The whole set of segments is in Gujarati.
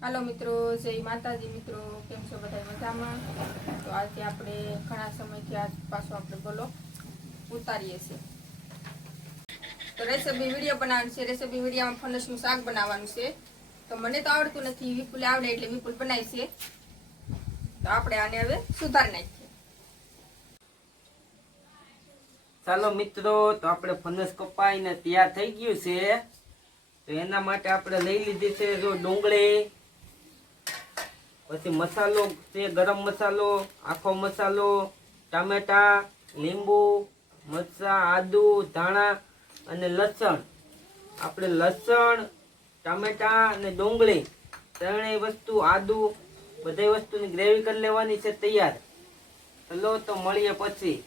હાલો મિત્રો, જય માતાજી મિત્રો, કેમ છો બધા મજામાં? તો આજે આપણે ઘણા સમયથી આજ પાછો આપણે બોલો ઉતારીએ છીએ. તો રેસીપી વિડીયો બનાવવાનું છે. રેસીપી વિડીયોમાં ફણસનું શાક બનાવવાનું છે. તો મને તો આવડતું નથી, વિપુલ આવડે એટલે વિપુલ બનાવી છે. તો આપણે આને હવે સુધારી નાખીએ. ચાલો મિત્રો, તો આપણે ફણસ કપાઈને તૈયાર થઈ ગયું છે. તો એના માટે આપણે લઈ લીધી છે જો ડુંગળી, પછી મસાલો છે, ગરમ મસાલો, આખો મસાલો, ટામેટા, લીંબુ, મરચાં, આદુ, ધાણા અને લસણ. આપણે લસણ, ટામેટા અને ડુંગળી ત્રણેય વસ્તુ, આદુ, બધી વસ્તુની ગ્રેવી કરી લેવાની છે તૈયાર. ચલો તો મળીએ પછી.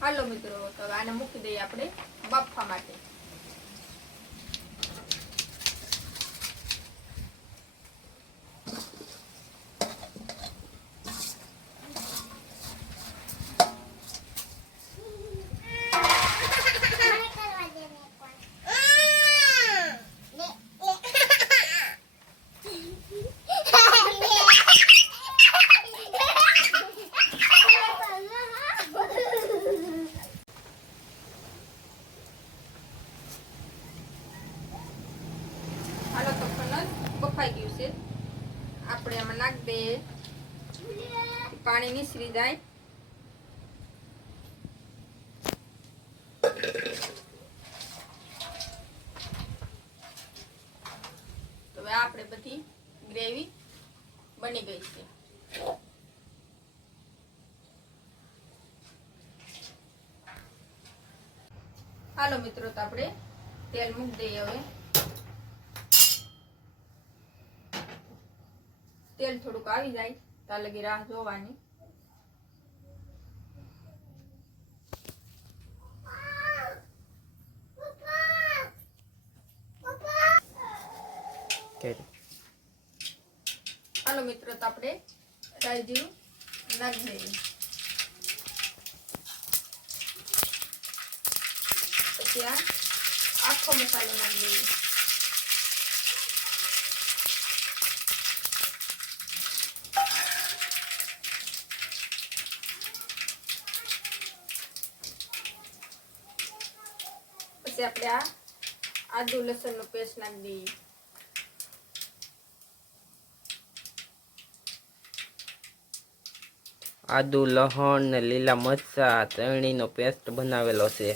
હાલો મિત્રો, તો આને મૂકી દઈએ આપણે બાફવા માટે. હાલો તો ફણસ બફાઈ ગયું છે. આપણે આમાં નાખી દઈએ, પાણી નીસરી જાય. તો હવે આપણે બધી ગ્રેવી બની ગઈ છે. હાલો મિત્રો, તો આપણે તેલ મૂકી દઈએ. હવે તેલ થોડુંક આવી જાય ત્યાં લગી રાહ જોવાની. હાલો મિત્રો, તો આપણે રાઈ જીરું નાખી દઈએ. પછી આ આખો મસાલો નાખી દઈએ. પછી આપણે આ આદુ લસણનો પેસ્ટ નાખી દઈએ. આદુ, લસણ ને લીલા મરચાં ત્રણેયનો પેસ્ટ બનાવેલો છે.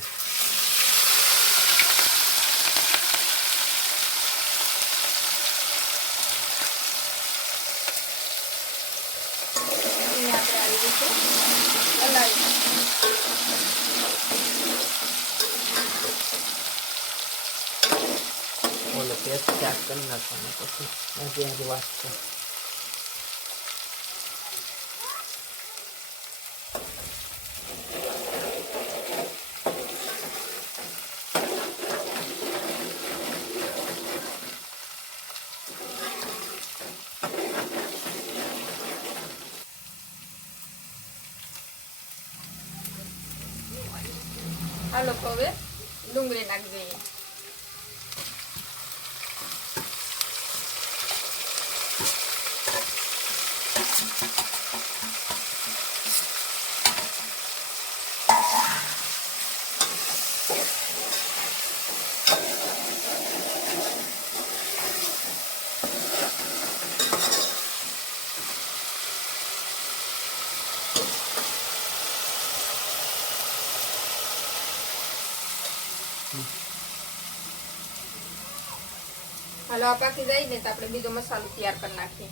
એને આપણે આવી રીતે હલાવી ઓલો પેસ્ટ ચાટ કરી નાખવાનો પછી હજી વાત છે. હાલો તો હવે ડુંગળી નાખી દઈએ. હાલો આ પાકી જાય ને તો આપણે બીજો મસાલો તૈયાર કરી નાખીએ.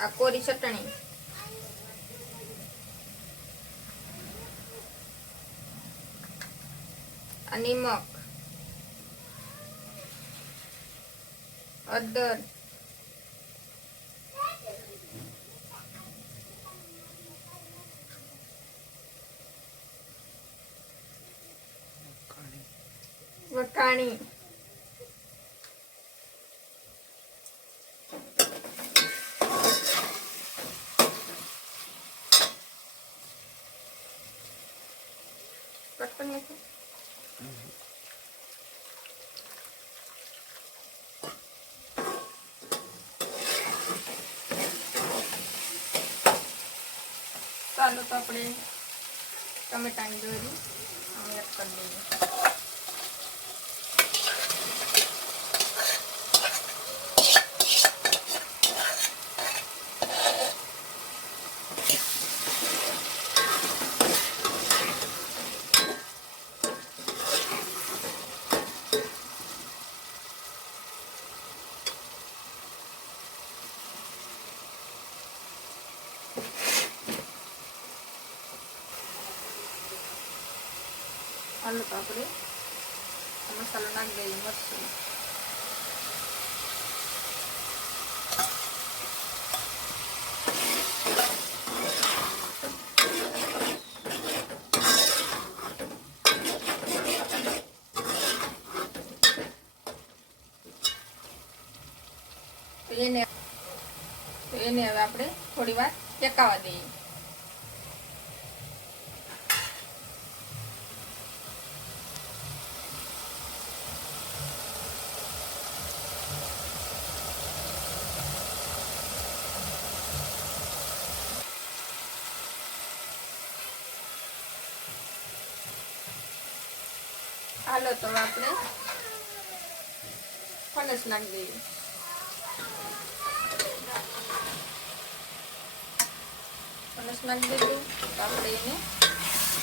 આ કોરી ચટણી, આ નિમક, હળદર, વટાણી, કટ કરી નાખું. ચાલો તો આપણે ટમેટાની દોરી અમે એડ કરી દઈએ. હાલો તો આપણે મસાલો નાખી દઈએ. મરચું એને હવે આપણે થોડી વાર શેકાવા દઈએ. હાલો તો આપણે ફણસ નાખી દઈએ. ફણસ નાખી દીધું તો આપણે એને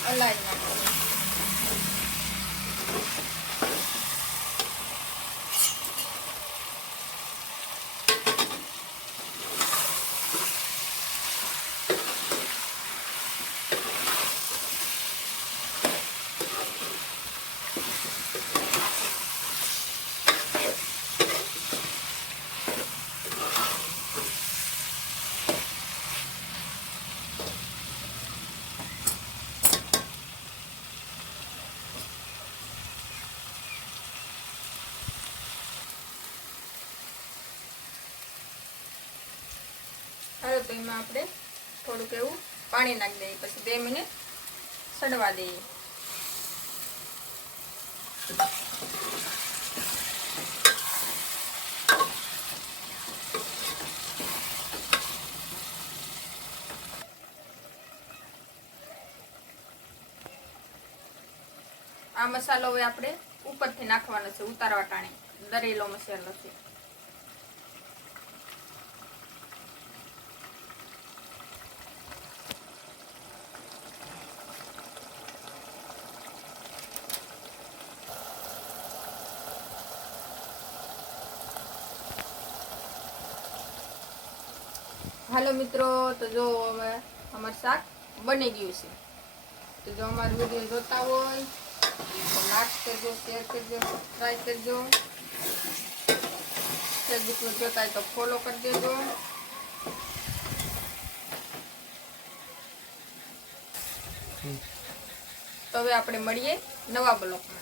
હલાવી નાખીએ. હવે તો એમાં આપણે થોડુંક એવું પાણી નાખી દઈએ. પછી 2 મિનિટ સડવા દઈએ. આ મસાલો હવે આપણે ઉપરથી નાખવાનો છે ઉતારવા ટાણે. દરેલો મસાલો છે. હાલો મિત્રો, તો જો હવે અમારું શાક બની ગયું છે. તો જો અમારો વિડીયો જોતા હોય તો લાઈક કરજો, શેર કરજો, સબસ્ક્રાઈબ કરજો. ફેસબુકમાં જોતા હોય તો ફોલો કરી દેજો. તો હવે આપણે મળીએ નવા બ્લોગમાં.